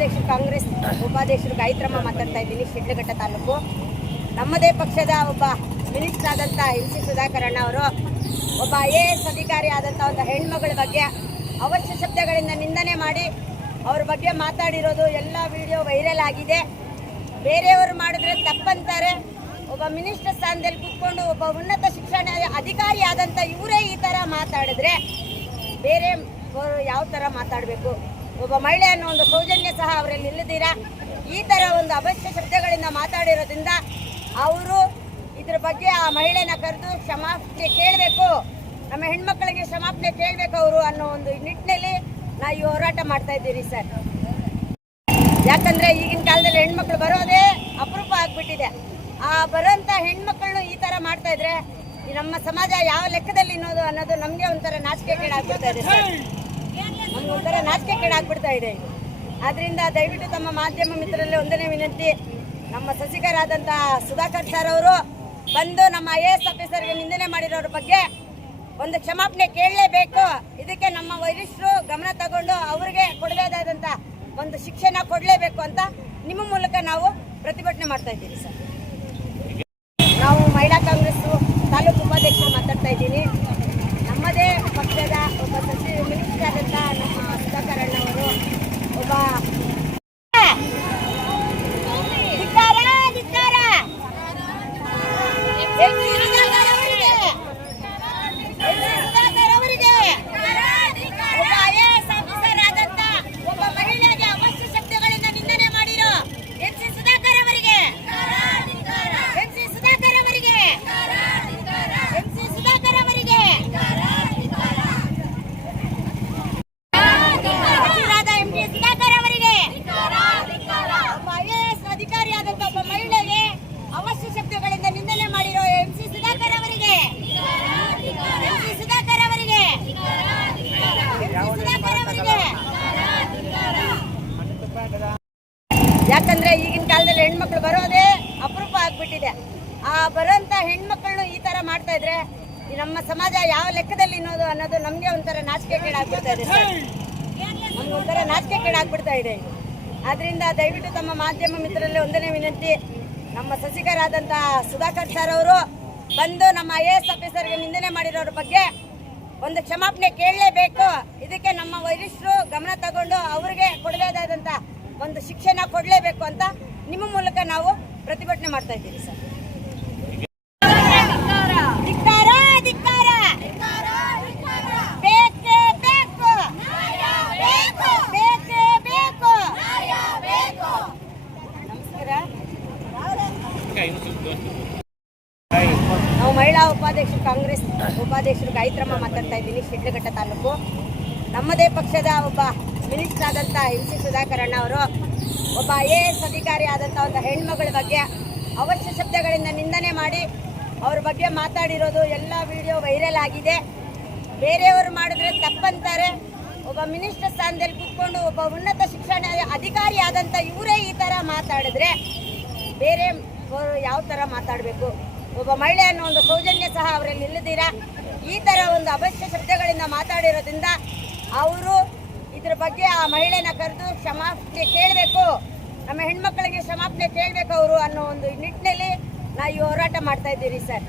ಉಪಾಧ್ಯಕ್ಷರು ಕಾಂಗ್ರೆಸ್ ಉಪಾಧ್ಯಕ್ಷರು ಗಾಯತ್ರಮ್ಮ ಮಾತಾಡ್ತಾ ಇದ್ದೀನಿ. ಶಿಡ್ಲಘಟ್ಟ ತಾಲೂಕು. ನಮ್ಮದೇ ಪಕ್ಷದ ಒಬ್ಬ ಮಿನಿಸ್ಟರ್ ಆದಂಥ ಎಂ.ಸಿ. ಸುಧಾಕರ್ ಅಣ್ಣ ಅವರು ಒಬ್ಬ IAS ಅಧಿಕಾರಿ ಆದಂಥ ಒಂದು ಹೆಣ್ಮಗಳ ಬಗ್ಗೆ ಅವಶ್ಯ ಶಬ್ದಗಳಿಂದ ನಿಂದನೆ ಮಾಡಿ ಅವ್ರ ಬಗ್ಗೆ ಮಾತಾಡಿರೋದು ಎಲ್ಲ ವಿಡಿಯೋ ವೈರಲ್ ಆಗಿದೆ. ಬೇರೆಯವರು ಮಾಡಿದ್ರೆ ತಪ್ಪಂತಾರೆ. ಒಬ್ಬ ಮಿನಿಸ್ಟರ್ ಸ್ಥಾನದಲ್ಲಿ ಕೂತ್ಕೊಂಡು ಒಬ್ಬ ಉನ್ನತ ಶಿಕ್ಷಣ ಅಧಿಕಾರಿ ಆದಂಥ ಇವರೇ ಈ ಥರ ಮಾತಾಡಿದ್ರೆ ಬೇರೆ ಯಾವ ಥರ ಮಾತಾಡಬೇಕು? ಒಬ್ಬ ಮಹಿಳೆ ಅನ್ನೋ ಒಂದು ಸೌಜನ್ಯ ಸಹ ಅವರಲ್ಲಿ ಇಲ್ಲದಿರಾ ಈ ಥರ ಒಂದು ಅವಶ್ಯ ಶಬ್ದಗಳಿಂದ ಮಾತಾಡಿರೋದ್ರಿಂದ ಅವರು ಇದ್ರ ಬಗ್ಗೆ ಆ ಮಹಿಳೆನ ಕರೆದು ಕ್ಷಮಾಪಣೆ ಕೇಳಬೇಕು, ನಮ್ಮ ಹೆಣ್ಮಕ್ಳಿಗೆ ಕ್ಷಮಾಪಣೆ ಕೇಳಬೇಕು ಅವರು ಅನ್ನೋ ಒಂದು ನಿಟ್ಟಿನಲ್ಲಿ ನಾವು ಈ ಹೋರಾಟ ಮಾಡ್ತಾ ಇದ್ದೀವಿ ಸರ್. ಯಾಕಂದರೆ ಈಗಿನ ಕಾಲದಲ್ಲಿ ಹೆಣ್ಮಕ್ಳು ಬರೋದೇ ಅಪರೂಪ ಆಗಿಬಿಟ್ಟಿದೆ. ಆ ಬರೋಂಥ ಹೆಣ್ಮಕ್ಳನ್ನು ಈ ಥರ ಮಾಡ್ತಾ ಇದ್ರೆ ಈ ನಮ್ಮ ಸಮಾಜ ಯಾವ ಲೆಕ್ಕದಲ್ಲಿ ಅನ್ನೋದು ನಮಗೆ ಒಂಥರ ನಾಚಿಕೆಗೇಡಾಗ್ಬಿಡ್ತಾ ಇದೆ ಸರ್. ನಮ್ಗೆ ಒಂಥರ ನಾಚಿಕೆಗೇಡಾಗ್ಬಿಡ್ತಾ ಇದೆ. ಆದ್ದರಿಂದ ದಯವಿಟ್ಟು ತಮ್ಮ ಮಾಧ್ಯಮ ಮಿತ್ರರಲ್ಲಿ ಒಂದನೇ ವಿನಂತಿ, ನಮ್ಮ ಸಚಿವರಾದಂಥ ಸುಧಾಕರ್ ಸರ್ ಅವರು ಬಂದು ನಮ್ಮ IAS ಆಫೀಸರ್ಗೆ ನಿಂದನೆ ಮಾಡಿರೋರ ಬಗ್ಗೆ ಒಂದು ಕ್ಷಮಾಪಣೆ ಕೇಳಲೇಬೇಕು. ಇದಕ್ಕೆ ನಮ್ಮ ವರಿಷ್ಠರು ಗಮನ ತಗೊಂಡು ಅವ್ರಿಗೆ ಕೊಡಬೇಕಾದಂಥ ಒಂದು ಶಿಕ್ಷಣ ಕೊಡಲೇಬೇಕು ಅಂತ ನಿಮ್ಮ ಮೂಲಕ ನಾವು ಪ್ರತಿಭಟನೆ ಮಾಡ್ತಾ ಇದ್ದೀವಿ ಸರ್. ನಾವು ಮಹಿಳಾ ಕಾಂಗ್ರೆಸ್ ತಾಲೂಕು ಉಪಾಧ್ಯಕ್ಷರು ಮಾತಾಡ್ತಾ ಇದ್ದೀನಿ. ನಮ್ಮದೇ ಪಕ್ಷದ ಒಬ್ಬ ಮಿನಿಸ್ಟರ್ ಆದಂಥ ನಮ್ಮ ಸುಧಾಕರ್ ಅಣ್ಣವರು ಒಬ್ಬ ಯಾಕಂದ್ರೆ ಈಗಿನ ಕಾಲದಲ್ಲಿ ಹೆಣ್ಮಕ್ಳು ಬರೋದೇ ಅಪರೂಪ ಆಗ್ಬಿಟ್ಟಿದೆ. ಆ ಬರೋಂಥ ಹೆಣ್ಮಕ್ಳನ್ನು ಈ ಥರ ಮಾಡ್ತಾ ಇದ್ರೆ ಈ ನಮ್ಮ ಸಮಾಜ ಯಾವ ಲೆಕ್ಕದಲ್ಲಿ ಅನ್ನೋದು ನಮಗೆ ಒಂಥರ ನಾಚಿಕೆಗೇಡಾಗ್ಬಿಡ್ತಾ ಇದೆ ಸರ್. ನಮ್ಗೆ ಒಂಥರ ನಾಚಿಕೆಗೇಡಾಗ್ಬಿಡ್ತಾ ಇದೆ. ಆದ್ದರಿಂದ ದಯವಿಟ್ಟು ತಮ್ಮ ಮಾಧ್ಯಮ ಮಿತ್ರರಲ್ಲಿ ಒಂದನೇ ವಿನಂತಿ, ನಮ್ಮ ಸಚಿವರಾದಂಥ ಸುಧಾಕರ್ ಸರ್ ಅವರು ಬಂದು ನಮ್ಮ IAS ಆಫೀಸರ್ಗೆ ನಿಂದನೆ ಮಾಡಿರೋರ ಬಗ್ಗೆ ಒಂದು ಕ್ಷಮಾಪಣೆ ಕೇಳಲೇಬೇಕು. ಇದಕ್ಕೆ ನಮ್ಮ ವರಿಷ್ಠರು ಗಮನ ತಗೊಂಡು ಅವ್ರಿಗೆ ಕೊಡಬೇಕಾದಂಥ ಒಂದು ಶಿಕ್ಷಣ ಕೊಡಲೇಬೇಕು ಅಂತ ನಿಮ್ಮ ಮೂಲಕ ನಾವು ಪ್ರತಿಭಟನೆ ಮಾಡ್ತಾ ಇದ್ದೀವಿ ಸರ್. ನಾವು ಮಹಿಳಾ ಉಪಾಧ್ಯಕ್ಷರು ಕಾಂಗ್ರೆಸ್ ಉಪಾಧ್ಯಕ್ಷರು ಗಾಯತ್ರಮ್ಮ ಮಾತಾಡ್ತಾ ಇದ್ದೀನಿ. ಶಿಡ್ಲಘಟ್ಟ ತಾಲೂಕು. ನಮ್ಮದೇ ಪಕ್ಷದ ಒಬ್ಬ ಮಿನಿಸ್ಟರ್ ಆದಂಥ ಎಂ.ಸಿ. ಸುಧಾಕರ್ ಅಣ್ಣ ಅವರು ಒಬ್ಬ IAS ಅಧಿಕಾರಿ ಆದಂಥ ಒಂದು ಹೆಣ್ಮಗಳ ಬಗ್ಗೆ ಅವಶ್ಯ ಶಬ್ದಗಳಿಂದ ನಿಂದನೆ ಮಾಡಿ ಅವ್ರ ಬಗ್ಗೆ ಮಾತಾಡಿರೋದು ಎಲ್ಲ ವಿಡಿಯೋ ವೈರಲ್ ಆಗಿದೆ. ಬೇರೆಯವರು ಮಾಡಿದ್ರೆ ತಪ್ಪಂತಾರೆ. ಒಬ್ಬ ಮಿನಿಸ್ಟರ್ ಸ್ಥಾನದಲ್ಲಿ ಕೂತ್ಕೊಂಡು ಒಬ್ಬ ಉನ್ನತ ಶಿಕ್ಷಣ ಅಧಿಕಾರಿ ಆದಂಥ ಇವರೇ ಈ ಥರ ಮಾತಾಡಿದ್ರೆ ಬೇರೆ ಯಾವ ಥರ ಮಾತಾಡಬೇಕು? ಒಬ್ಬ ಮಹಿಳೆ ಅನ್ನೋ ಒಂದು ಸೌಜನ್ಯ ಸಹ ಅವರಲ್ಲಿ ಇಲ್ಲದಿರಾ ಈ ಥರ ಒಂದು ಅವಶ್ಯ ಶಬ್ದಗಳಿಂದ ಮಾತಾಡಿರೋದ್ರಿಂದ ಅವರು ಇದ್ರ ಬಗ್ಗೆ ಆ ಮಹಿಳೆನ ಕರೆದು ಕ್ಷಮಾಪಣೆ ಕೇಳಬೇಕು, ನಮ್ಮ ಹೆಣ್ಮಕ್ಳಿಗೆ ಕ್ಷಮಾಪಣೆ ಕೇಳಬೇಕು ಅವರು ಅನ್ನೋ ಒಂದು ನಿಟ್ಟಿನಲ್ಲಿ ನಾವು ಈ ಹೋರಾಟ ಮಾಡ್ತಾ ಇದ್ದೀವಿ ಸರ್.